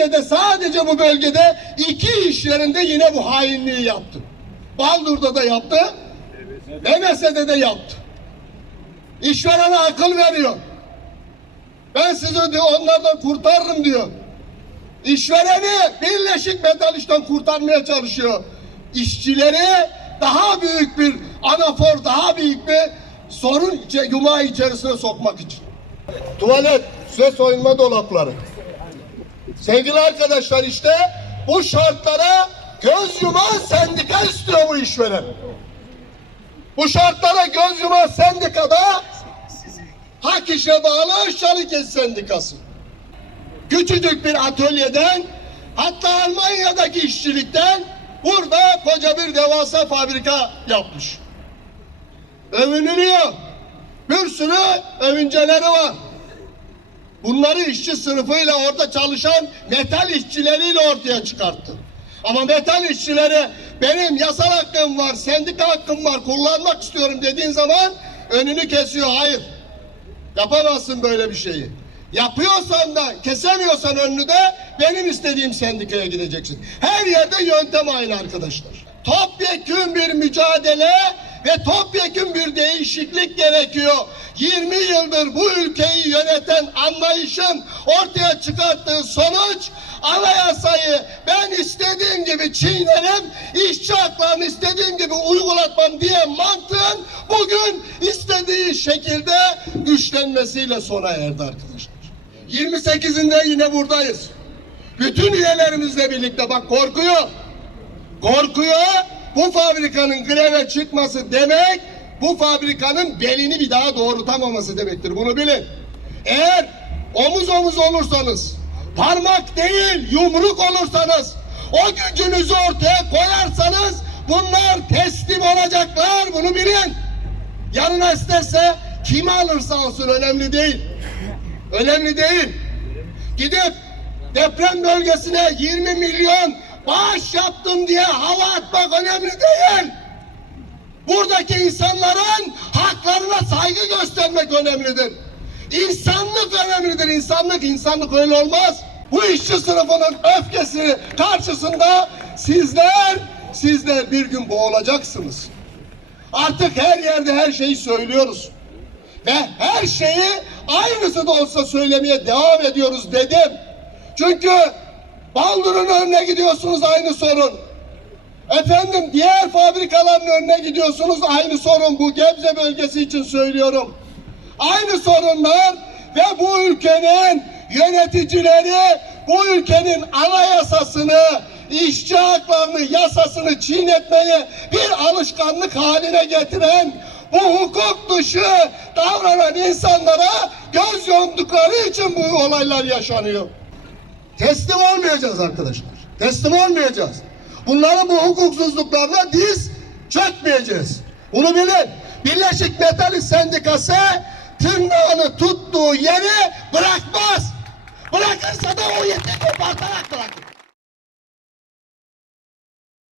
bölgede sadece bu bölgede iki iş yerinde yine bu hainliği yaptı. Baldur'da da yaptı. MMS'de de yaptı. İşverene akıl veriyor. Ben sizi diyor onlardan kurtarırım diyor. İşvereni Birleşik Metal İş'ten kurtarmaya çalışıyor. İşçileri daha büyük bir anafor, daha büyük bir sorun yumağı içerisine sokmak için. Tuvalet ve soyunma dolapları. Sevgili arkadaşlar işte bu şartlara göz yuman sendika istiyor bu işveren. Bu şartlara göz yuman sendikada Hak işe bağlı Şarikes Sendikası. Küçücük bir atölyeden hatta Almanya'daki işçilikten burada koca bir devasa fabrika yapmış. Övünülüyor. Bir sürü övünceleri var. Bunları işçi sınıfıyla orada çalışan metal işçileriyle ortaya çıkarttı. Ama metal işçileri benim yasal hakkım var, sendika hakkım var, kullanmak istiyorum dediğin zaman önünü kesiyor. Hayır. Yapamazsın böyle bir şeyi. Yapıyorsan da kesemiyorsan önünü de benim istediğim sendikaya gideceksin. Her yerde yöntem aynı arkadaşlar. Topyekün bir mücadele ve topyekün bir değişiklik gerekiyor. 20 yıldır bu ülkeyi yöneten anlayışın ortaya çıkarttığı sonuç anayasayı ben istediğim gibi çiğnerim, işçi haklarını istediğim gibi uygulatmam diye mantığın bugün istediği şekilde güçlenmesiyle sona erdi arkadaşlar. 28'inde yine buradayız. Bütün üyelerimizle birlikte bak korkuyor. Korkuyor. Bu fabrikanın greve çıkması demek bu fabrikanın belini bir daha doğrultamaması demektir. Bunu bilin. Eğer omuz omuz olursanız, parmak değil yumruk olursanız, o gücünüzü ortaya koyarsanız bunlar teslim olacaklar. Bunu bilin. Yanına isterse kimi alırsa alsın önemli değil. Önemli değil. Gidip deprem bölgesine 20 milyon bağış yaptım diye hava atmak önemli değil. Buradaki insanların haklarına saygı göstermek önemlidir. İnsanlık önemlidir. İnsanlık, insanlık öyle olmaz. Bu işçi sınıfının öfkesi karşısında sizler, sizler bir gün boğulacaksınız. Artık her yerde her şeyi söylüyoruz. Ve her şeyi aynısı da olsa söylemeye devam ediyoruz dedim. Çünkü Baldur'un önüne gidiyorsunuz aynı sorun. Efendim diğer fabrikaların önüne gidiyorsunuz aynı sorun bu Gebze bölgesi için söylüyorum. Aynı sorunlar ve bu ülkenin yöneticileri bu ülkenin anayasasını, işçi haklarını, yasasını çiğnetmeyi bir alışkanlık haline getiren bu hukuk dışı davranan insanlara göz yumdukları için bu olaylar yaşanıyor. Teslim olmayacağız arkadaşlar. Teslim olmayacağız. Bunların bu hukuksuzluklarına diz çökmeyeceğiz. Bunu bilin. Birleşik Metal İş Sendikası tırnağını tuttuğu yeri bırakmaz. Bırakırsa da o yeti kopartarak bırakır.